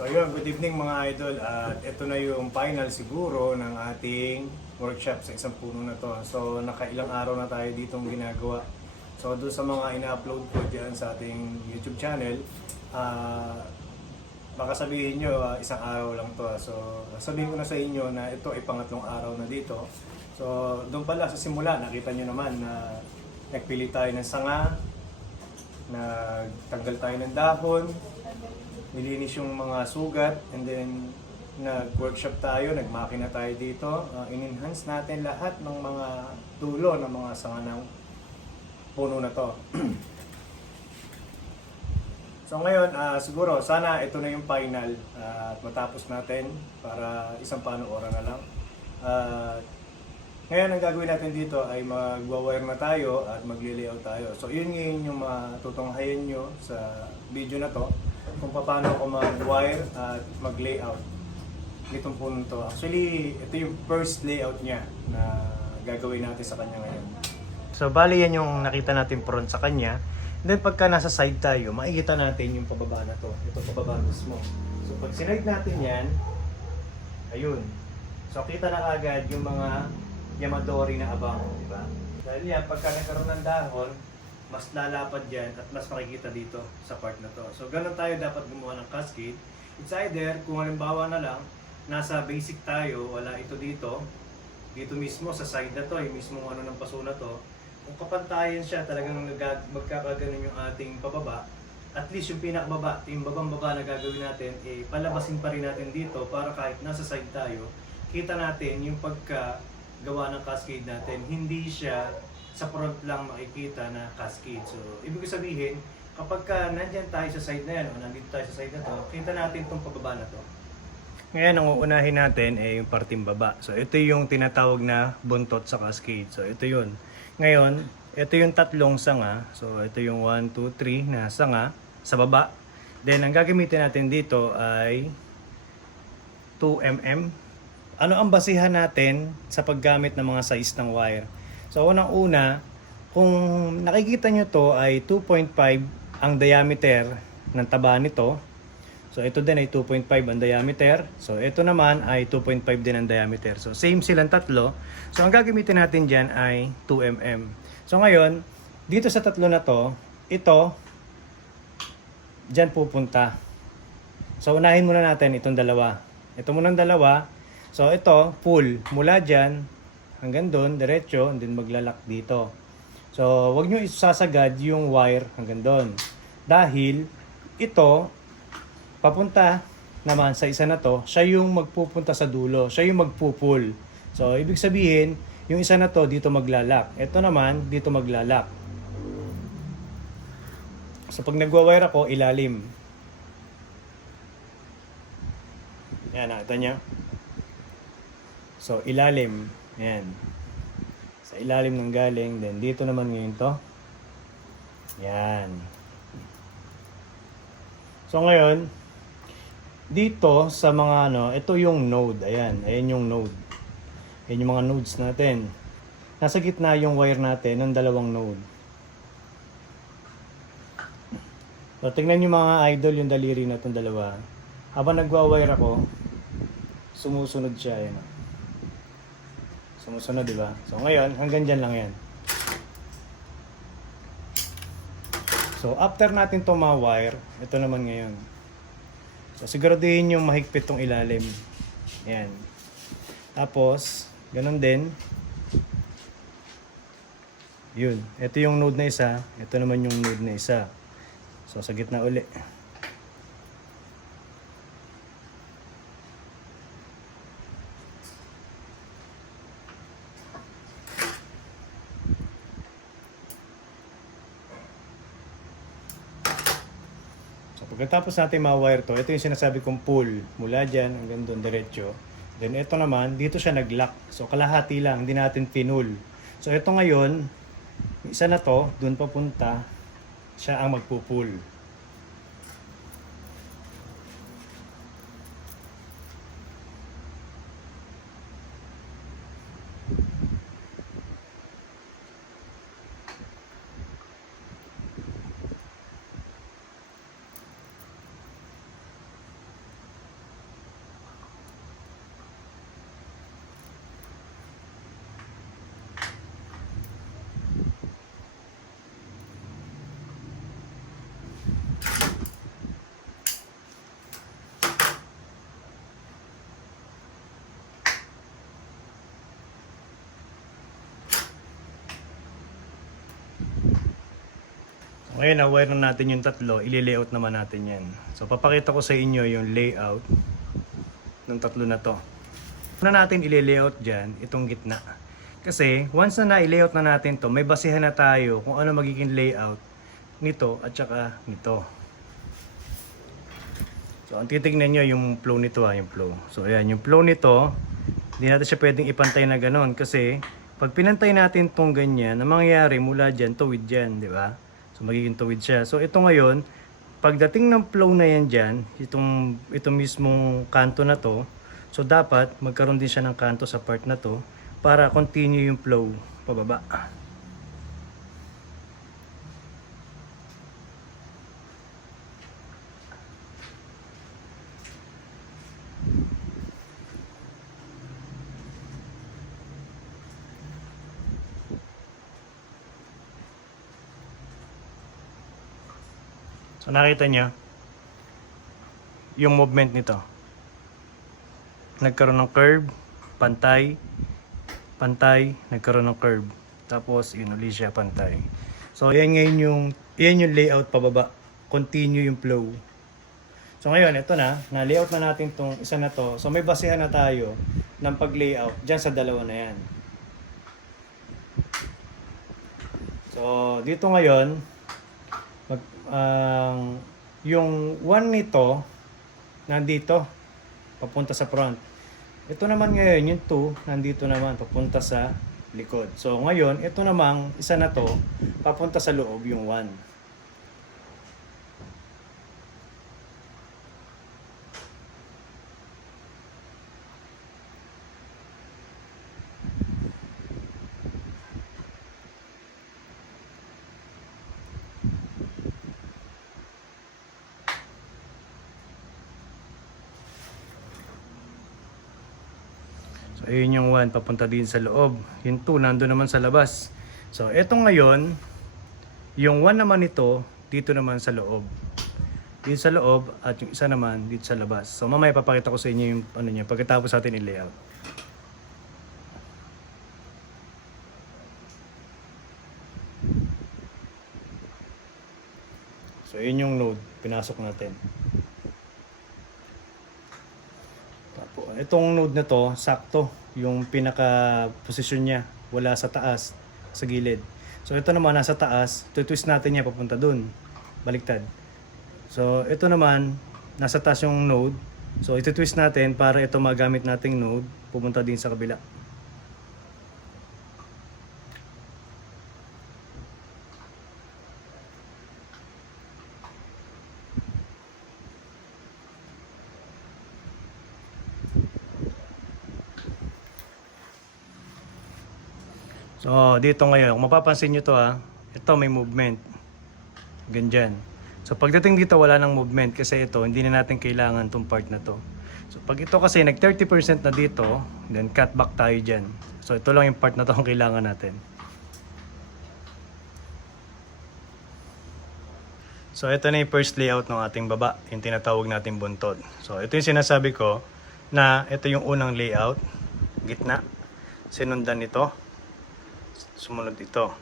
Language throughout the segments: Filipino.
So ayun, good evening mga idol, at ito na yung final siguro ng ating workshop sa isang puno na to. So nakailang araw na tayo ditong ginagawa. So doon sa mga ina-upload ko dyan sa ating YouTube channel, baka sabihin nyo isang araw lang to. So sabihin ko na sa inyo na ito ay pangatlong araw na dito. So doon pala sa simula, nakita nyo naman na nagpili tayo ng sanga, nagtanggal tayo ng dahon, nilinis yung mga sugat, and then nag-workshop tayo, nagmakina tayo dito. In-enhance natin lahat ng mga dulo ng mga sanga ng puno na to. So ngayon, siguro sana ito na yung final at matapos natin para isang panuoran na lang. Ngayon ang gagawin natin dito ay magwa-wire na tayo at magli-layout tayo. So yun yung matutunghayan nyo sa video na to, kung paano ako mag-wire at mag-layout nitong puno to. Actually, ito yung first layout niya na gagawin natin sa kanya ngayon. So bali yan yung nakita natin front sa kanya. Then pagka nasa side tayo, makikita natin yung pababa na to. Ito pababa mismo. So pag sinide natin yan, ayun. So kita na agad yung mga yamadori na abang, di ba? Dahil yan, pagka nagkaroon ng dahon, mas lalapad yan at mas makikita dito sa part na to. So ganun tayo dapat gumawa ng cascade. It's either, kung halimbawa na lang, nasa basic tayo, wala ito dito, dito mismo sa side na to, yung mismo ano ng paso na to, kung kapantayan siya, talagang magkakaganon yung ating pababa, at least yung pinakababa, yung babang-baba na gagawin natin, palabasin pa rin natin dito para kahit nasa side tayo, kita natin yung pagkagawa ng cascade natin, hindi siya sa front lang makikita na cascade. So, ibig sabihin, kapag nandyan tayo sa side na yan, o nandito tayo sa side na to, kita natin itong pababa na to. Ngayon, ang uunahin natin ay yung parting baba. So, ito yung tinatawag na buntot sa cascade. So, ito yun. Ngayon, ito yung tatlong sanga. So, ito yung 1, 2, 3 na sanga sa baba. Then, ang gagamitin natin dito ay 2 mm. Ano ang basihan natin sa paggamit ng mga size ng wire? So, unang-una, kung nakikita nyo to ay 2.5 ang diameter ng taba nito. So, ito din ay 2.5 ang diameter. So, ito naman ay 2.5 din ang diameter. So, same silang tatlo. So, ang gagamitin natin dyan ay 2 mm. So, ngayon, dito sa tatlo na to, ito, dyan pupunta. So, unahin muna natin itong dalawa. Ito munang dalawa. So, ito, full. Mula dyan, hanggang doon, diretso, and then maglalak dito. So, wag nyo isasagad yung wire hanggang doon. Dahil, ito, papunta naman sa isa na to, siya yung magpupunta sa dulo. Siya yung magpupul. So, ibig sabihin, yung isa na to, dito maglalak. Ito naman, dito maglalak. So, pag nagwa-wire ako, ilalim. Yan, nakita nyo? So, ilalim. Yan. Sa ilalim ng galing. Then, dito naman ngayon to. Yan. So, ngayon, dito sa mga ito yung node. Ayan. Ayan yung node. Ayan yung mga nodes natin. Nasa gitna yung wire natin ng dalawang node. So, tingnan nyo mga idol yung daliri na itong dalawa. Habang nagwa-wire ako, sumusunod siya. Ayan. Sumusunod, di ba? So, ngayon, hanggang dyan lang yan. So, after natin itong mga wire, ito naman ngayon. So, siguraduhin yung mahigpit tong ilalim. Ayan. Tapos, ganun din. Yun. Ito yung node na isa. Ito naman yung node na isa. So, sa gitna uli. Pagkatapos natin ma-wire to, ito yung sinasabi kong pull. Mula dyan hanggang doon diretso. Then ito naman, dito siya nag-lock. So kalahati lang, hindi natin pinul. So ito ngayon, isa na to, doon papunta, siya ang magpupull. Ngayon, na-wire na natin yung tatlo, ili-layout naman natin yan. So, papakita ko sa inyo yung layout ng tatlo na to. Una natin ili-layout dyan, itong gitna. Kasi, once na na-layout na natin to, may basihan na tayo kung ano magiging layout nito at saka nito. So, ang titignan nyo yung flow nito yung flow. So, ayan, yung flow nito, hindi natin siya pwedeng ipantay na ganon kasi pag pinantay natin tong ganyan, ang mangyayari mula dyan, tuwid dyan, di ba? So, magiging tuwid siya. So, ito ngayon, pagdating ng flow na yan dyan, itong mismong kanto na to, so, dapat magkaroon din siya ng kanto sa part na to para continue yung flow pababa. So nakita nyo yung movement nito. Nagkaroon ng curve, pantay, pantay, nagkaroon ng curve. Tapos yun ulit siya pantay. So yan ngayon yung layout pababa. Continue yung flow. So ngayon ito na-layout na natin tong isa na to. So may basehan na tayo ng pag-layout dyan sa dalawa na yan. So dito ngayon yung one nito nandito papunta sa front. Ito naman ngayon yung 2 nandito naman papunta sa likod. So ngayon ito namang isa na to papunta sa loob yung 1. So, ayun yung 1 papunta din sa loob. Yung 2 nandun naman sa labas. So, eto ngayon, yung 1 naman ito, dito naman sa loob. Dito sa loob at yung isa naman dito sa labas. So, mamaya papakita ko sa inyo yung ano niya pagkatapos natin i-layout. So, yun yung node. Pinasok natin. Itong node na to, sakto yung pinaka-posisyon niya, wala sa taas, sa gilid. So ito naman nasa taas, twist natin niya papunta dun, baliktad. So ito naman, nasa taas yung node. So ito-twist natin para ito magamit nating node, pupunta din sa kabila. So, dito ngayon, kung mapapansin nyo to ito may movement. Ganyan. So, pagdating dito, wala nang movement kasi ito, hindi na natin kailangan tong part na to. So, pag ito kasi nag 30% na dito, then cut back tayo dyan. So, ito lang yung part na to ang kailangan natin. So, ito na yung first layout ng ating baba, yung tinatawag nating buntod. So, ito yung sinasabi ko na ito yung unang layout, gitna, sinundan nito, sumunod ito.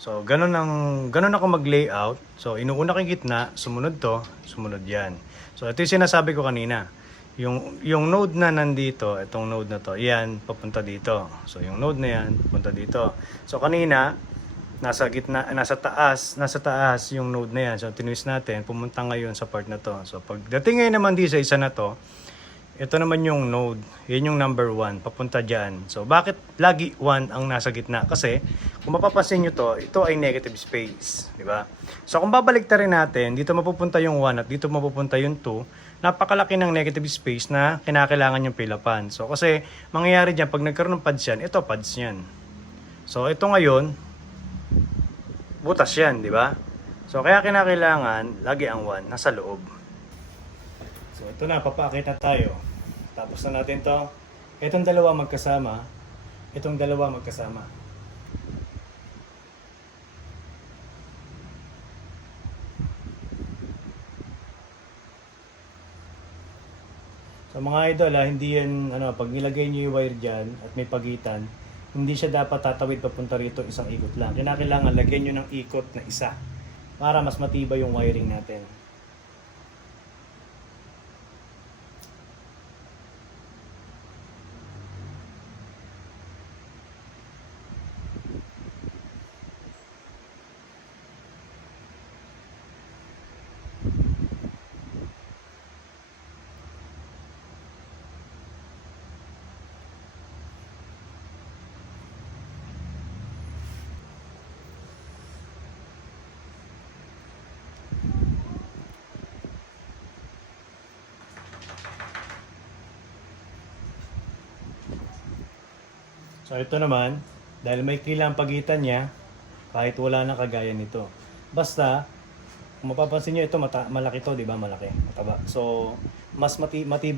So, ganun ako mag-layout. So, inuuna ko yung gitna, sumunod to, sumunod yan. So, ito yung sinasabi ko kanina. Yung node na nandito, itong node na to, yan, papunta dito. So, yung node na yan, papunta dito. So, kanina, nasa gitna, nasa taas yung node na yan. So, tinwist natin, pumunta ngayon sa part na to. So, pagdating ngayon naman di sa isa na to, ito naman yung node. Yan yung number 1. Papunta dyan. So, bakit lagi 1 ang nasa gitna? Kasi, kung mapapansin nyo to, ito ay negative space. Diba? So, kung babaliktarin natin, dito mapupunta yung 1 at dito mapupunta yung 2, napakalaki ng negative space na kinakailangan yung pilapan. So, kasi, mangyayari dyan, pag nagkaroon ng pads yan, ito pads yan. So, ito ngayon, butas yan, di ba? So, kaya kinakailangan, lagi ang 1, nasa loob. So, ito na, papakita tayo. Tapos na natin to. Itong dalawa magkasama. Itong dalawa magkasama. So, mga idol, hindi yan, pag nilagay nyo yung wire dyan at may pagitan, hindi siya dapat tatawid papunta rito isang ikot lang. Kinakailangan lagyan nyo ng ikot na isa para mas matibay yung wiring natin. So ito naman, dahil may kilang pagitan niya, kahit wala na kagaya nito. Basta, kung mapapansin nyo, ito malaki to, di ba? Malaki, mataba. So, mas matibay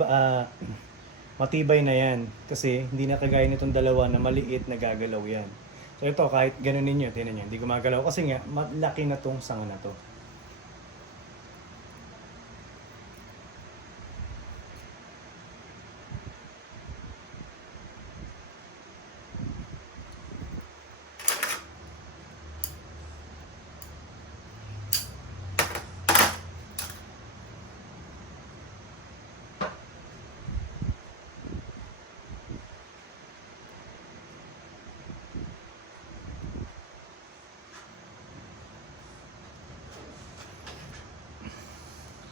na yan. Kasi hindi na kagaya nitong dalawa na maliit na gagalaw yan. So ito, kahit ganun ninyo, tinan nyo, hindi gumagalaw. Kasi nga, malaki na tong sanga na to.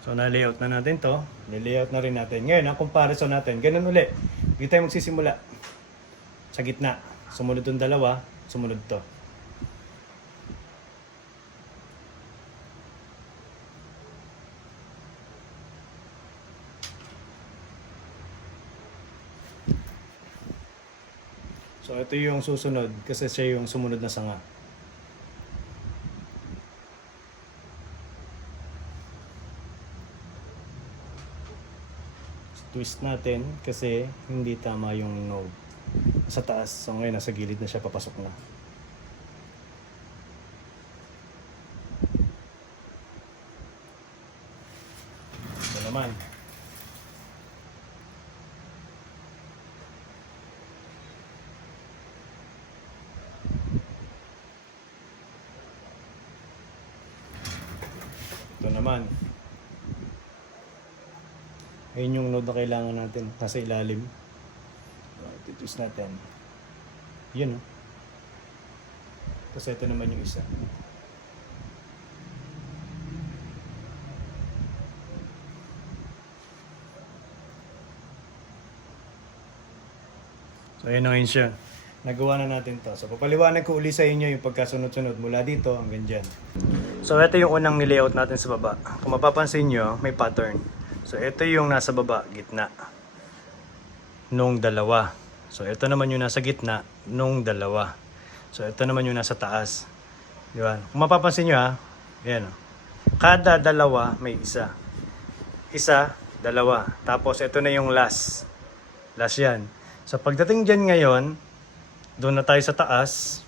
So na-layout na natin to. Ni-layout na rin natin. Ngayon, ang comparison natin, ganun uli. Dito tayo magsisimula. Sa gitna. Sumunod yung dalawa, sumunod to. So ito yung susunod kasi siya yung sumunod na sanga. Twist natin kasi hindi tama yung node sa taas. So ngayon nasa gilid na siya, papasok na. Ito naman. Ito naman. Ayun yung node na kailangan natin. Nasa ilalim. Titwist natin. Yun. Tapos ito naman yung isa. So ayun na ngayon siya. Nagawa na natin to. So papaliwanag ko uli sa inyo yung pagkasunod-sunod mula dito hanggang dyan. So ito yung unang nilayout natin sa baba. Kung mapapansin nyo, may pattern. So ito yung nasa baba, gitna nung dalawa. So ito naman yung nasa gitna nung dalawa. So ito naman yung nasa taas. Di ba? Kung mapapansin nyo ha, ayan. Kada dalawa may isa. Isa, dalawa. Tapos ito na yung last. Last yan. So pagdating dyan ngayon, doon na tayo sa taas.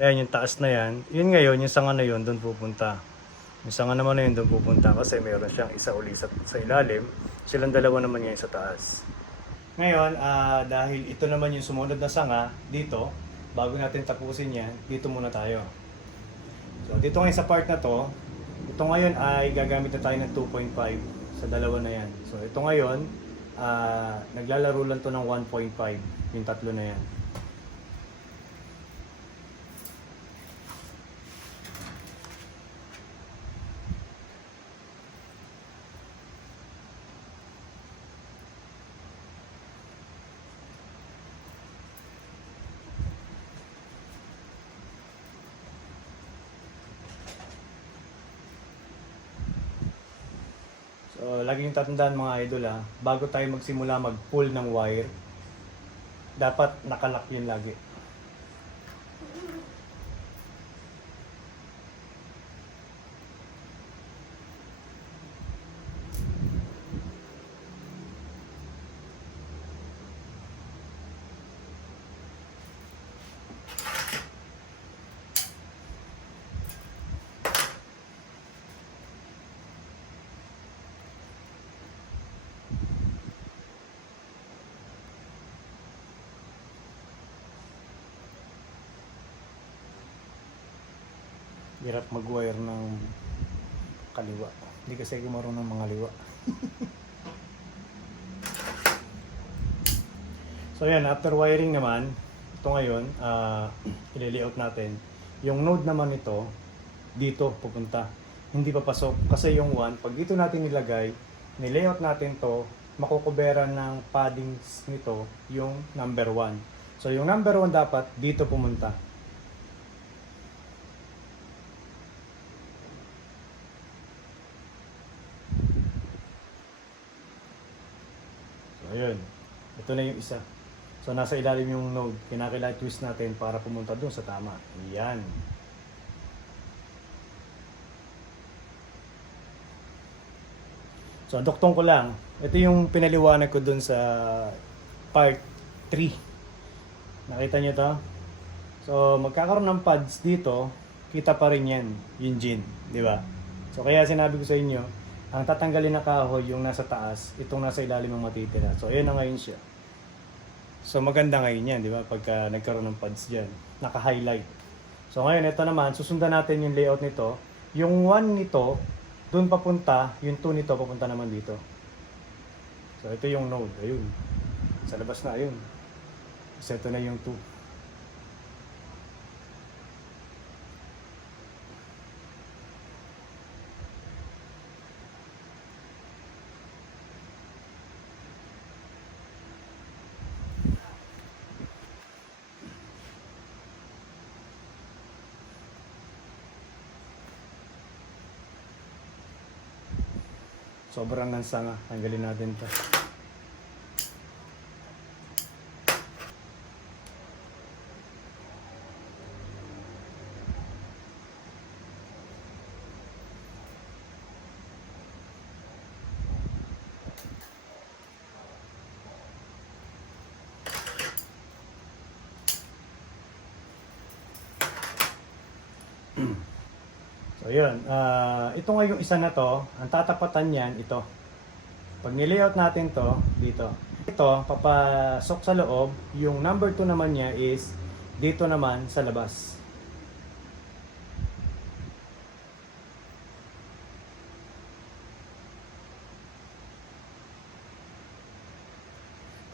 Ayan yung taas na yan. Yun ngayon, yung sanga na yun, doon pupunta. Yung sanga naman na yun doon pupunta kasi mayroon siyang isa uli sa ilalim. Silang dalawa naman ngayon sa taas. Ngayon, dahil ito naman yung sumunod na sanga dito, bago natin tapusin yan, dito muna tayo. So dito ngayon sa part na to, ito ngayon ay gagamit na tayo ng 2.5 sa dalawa na yan. So ito ngayon, naglalaro lang to ng 1.5, yung tatlo na yan. So, laging tatandaan mga idol bago tayo magsimula mag-pull ng wire, dapat nakalock yun lagi. Hirap mag-wire ng kaliwa. Hindi kasi ako marunong ng mga liwa. So yan, after wiring naman, ito ngayon, i-layout natin. Yung node naman ito, dito pupunta. Hindi papasok. Kasi yung 1, pag dito natin nilagay, nilayout natin to, makukuberan ng paddings nito yung number 1. So yung number 1 dapat dito pumunta. So ayun. Ito na yung isa. So nasa ilalim yung node. Kinakailangan twist natin para pumunta doon sa tama. Yan. So duktong ko lang. Ito yung pinaliwanag ko doon sa part 3. Nakita niyo to? So magkakaroon ng pads dito, kita pa rin yan, yung gin, di ba? So kaya sinabi ko sa inyo, ang tatanggalin na kahoy yung nasa taas, itong nasa ilalim ang matitira. So ayun na ngayon siya. So maganda ngayon yan, di ba? Pagka nagkaroon ng pads dyan, naka-highlight. So ngayon, ito naman, susundan natin yung layout nito. Yung 1 nito, doon papunta, yung 2 nito papunta naman dito. So ito yung node, ayun. Sa labas na, ayun. So ito na yung 2. Sobrang nansanga. Tanggalin natin to. So yun, ito nga yung isa na to, ang tatapatan niyan, ito. Pag nilayout natin to, dito. Ito, papasok sa loob, yung number 2 naman niya is dito naman sa labas.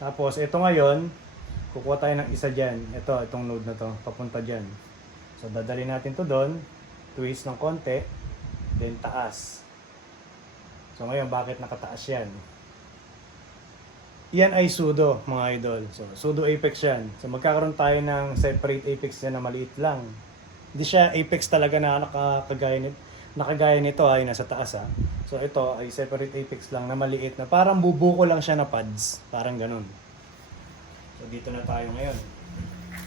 Tapos ito ngayon, kukuha tayo ng isa dyan. Itong node na to, papunta dyan. So dadali natin to doon. Twist ng konti, then taas. So ngayon, bakit nakataas yan? Yan ay pseudo, mga idol. So pseudo apex yan. So magkakaroon tayo ng separate apex yan na maliit lang. Hindi siya apex talaga na nakagaya nito ay nasa taas ha. So ito ay separate apex lang na maliit na parang bubuko lang siya na pads. Parang ganun. So dito na tayo ngayon.